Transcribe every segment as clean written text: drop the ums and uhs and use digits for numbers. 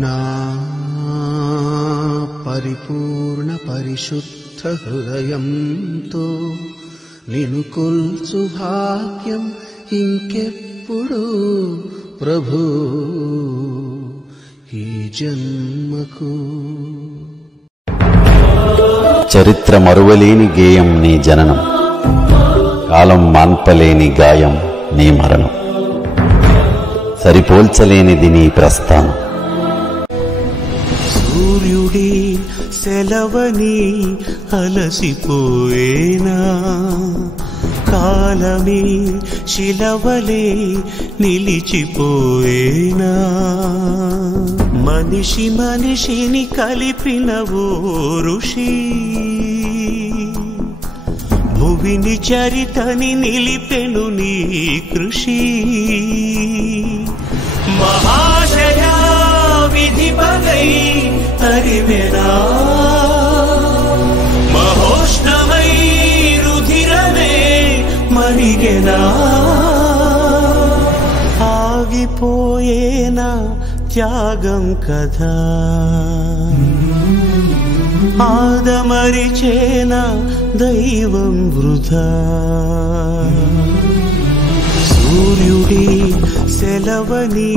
నా పరిపూర్ణ పరిశుద్ధ హృదయంతో నిన్ను కొల్చు భాగ్యం ఇంకెప్పుడు ప్రభు ఈ జన్మకు. చరిత్ర మరువలేని గేయం నీ జననం, కాలం మాన్పలేని గాయం నీ మరణం, సరిపోల్చలేనిది నీ ప్రస్థానం. సూర్యుడి సెలవని అలసిపోయేనా, కాలమే శిలవలే నిలిచిపోయేనా, మనిషి మనిషిని కలిపిన ఓ ఋషి, భువిని చరితని నిలిపెను నీ కృషి. మహాశయా విధి పగై తరిమెనా, మహోష్ణమై రుధిరమే మరిగెనా, ఆగిపోయేనా త్యాగం కదా, ఆదమరిచేనా దైవం వృధా. సూర్యుడి సెలవని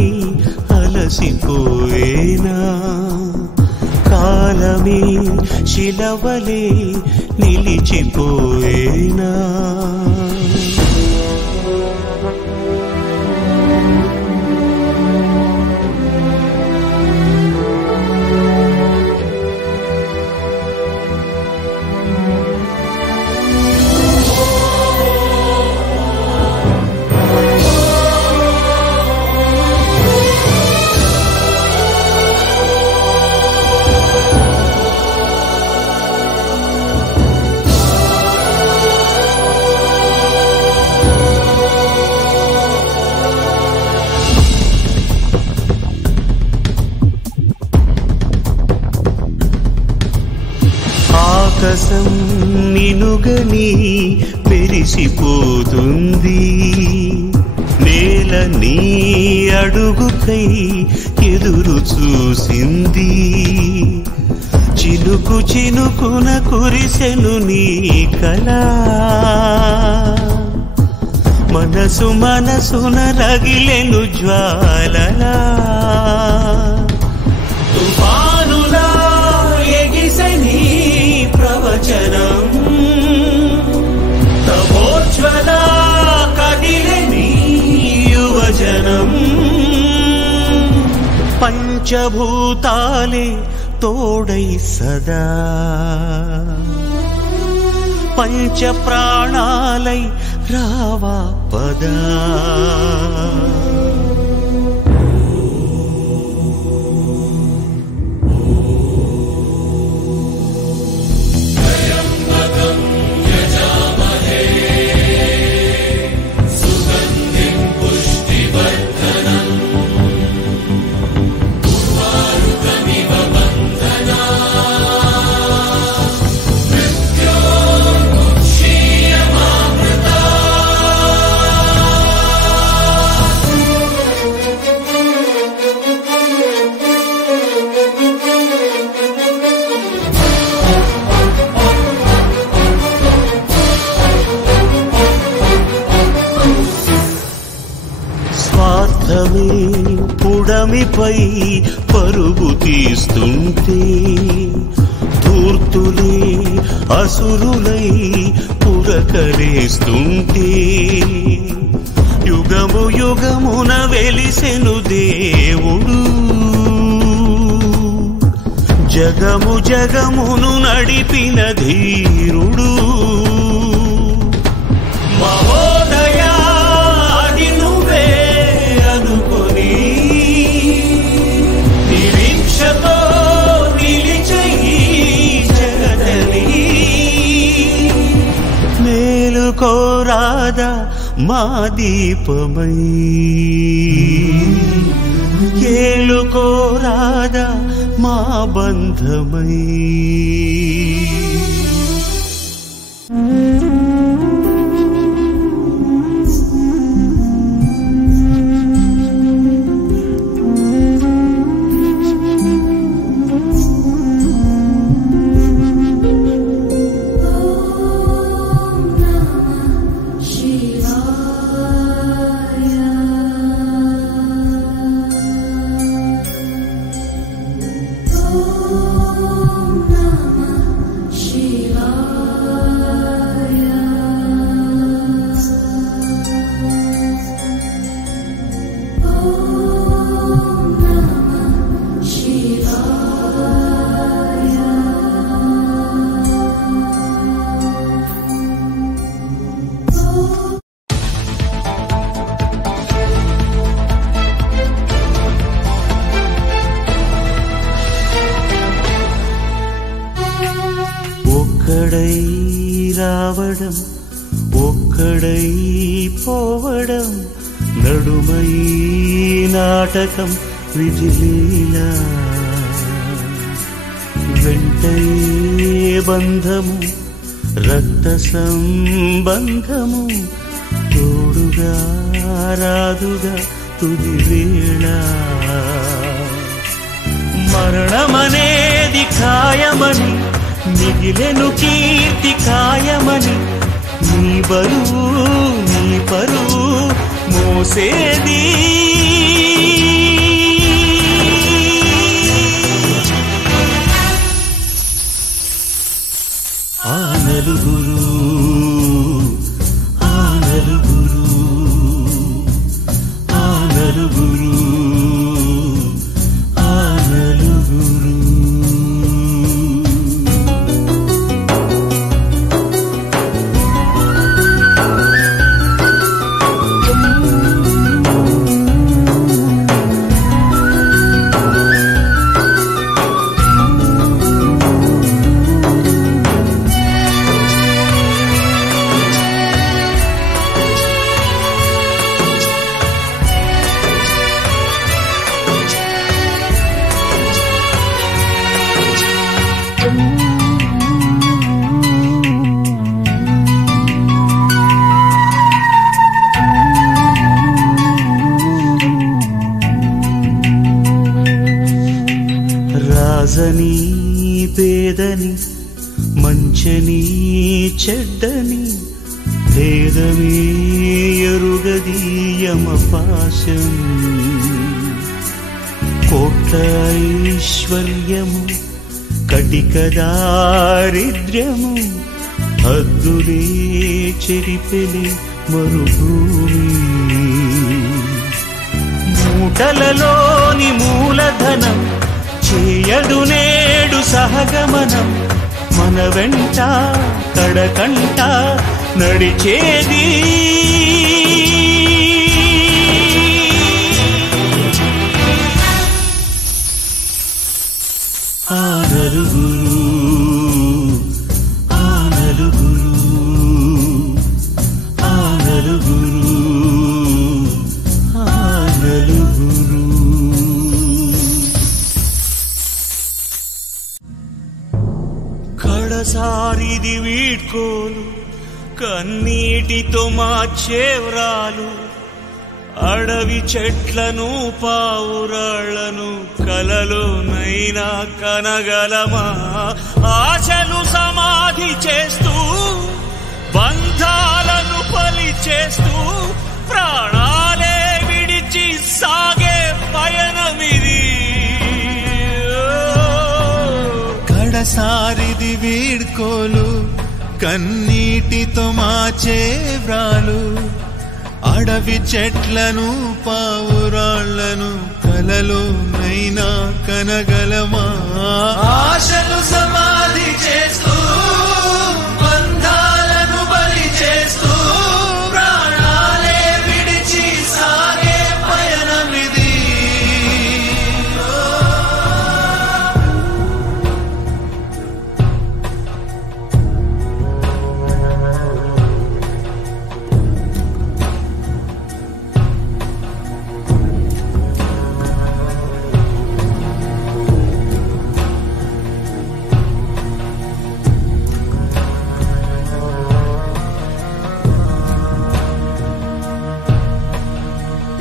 అలసిపోయేనా, కాలమే శిలవలే నిలిచిపోయేనా. ఆకాశం నినుగని మెరిసిపోతుంది, నేల నీ అడుగుకై ఎదురు చూసింది, చినుకు చినుకున కురిసెను నీ కళ, మనసు మనసున రగిలెను జ్వాలలా. తుఫానులా ఎగిసెని ప్రవచనం, తపోజ్వల కదిలెని యువజనం, పంచభూతాలే తోడై సదా, పంచ ప్రాణాలై రావా పదా. స్వార్థమే పుడమిపై పరుగు తీస్తుంటే, ధూర్తులే అసురులై పుడకలేస్తుంటే, యుగము యుగమున వెలిసెను దేవుడు, జగము జగమును నడిపిన ధీరుడు. మహోదయా అది నువ్వే అనుకొని, నిరీక్షతో నిలిచయి జగదని, మేలుకోరాదా మా దీపమై, ఏలుకోరాదా మా బంధమై. రావడం ఒక్కడై పోవడం నడుమై నాటకం విధిలీలా వెంటయే బంధము రక్త సంబంధము తోడుగా రాదుగా తుది వేళ మరణమనేది ఖాయమని మిగిలెను కీర్తి ఖాయమని నీ బరువు నీ పరువు మోసేది ఆ నలుగురు ఆ నలుగురు ఆ నలుగురు ఆ నలుగురు రాజని పేదని మంచని చెడ్డని భేదమే ఎరుగది యమపాశం కోట్ల ఐశ్వర్యము కటిక దారిద్ర్యము హద్దులే చెరిపెలి మరుభూమి మూటలలోని మూలధనం చేయడు నేడు సహగమనం మన వెంట కడకంట నడిచేది ఆ నలుగురు ఆ నలుగురు ఆ నలుగురు ఆ నలుగురు కడసారిది వీడ్కోలు కన్నీటితో మార్చేవ్రాలు అడవి చెట్లను పావురాళ్లను కలలోనైనా కనగలమా ఆశలు సమాధి చేస్తూ బంధాలను బలి చేస్తూ ప్రాణాలే విడిచి సాగే పయనమిది కడసారిది వీడ్కోలు కన్నీటితో మాచే వ్రాలు అడవి చెట్లను పావురాళ్లను కలలోనైనా కనగలమా ఆశలు సమాధి చేస్తూ బంధాలను బలి చేస్తూ ప్రాణాలే విడిచి సాగే పయనమిది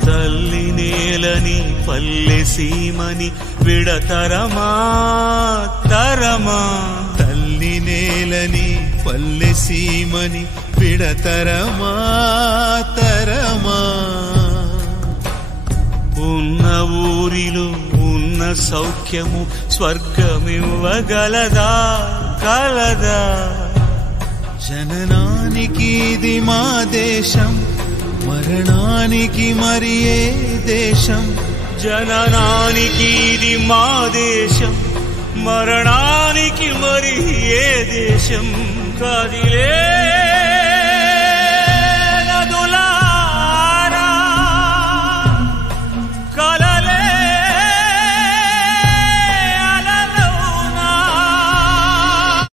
తల్లి నేలని పల్లె సీమని విడతరమా తరమా తల్లి నేలని పల్లె సీమని విడతరమా తరమా ఉన్న ఊరిలో ఉన్న సౌఖ్యము స్వర్గమివ్వగలదా కలదా జననానికి ఇది మా దేశం మరణానికి మరి ఏ దేశం జననానికి ఇది మా దేశం మరణానికి మరి ఏ దేశం కాదిలే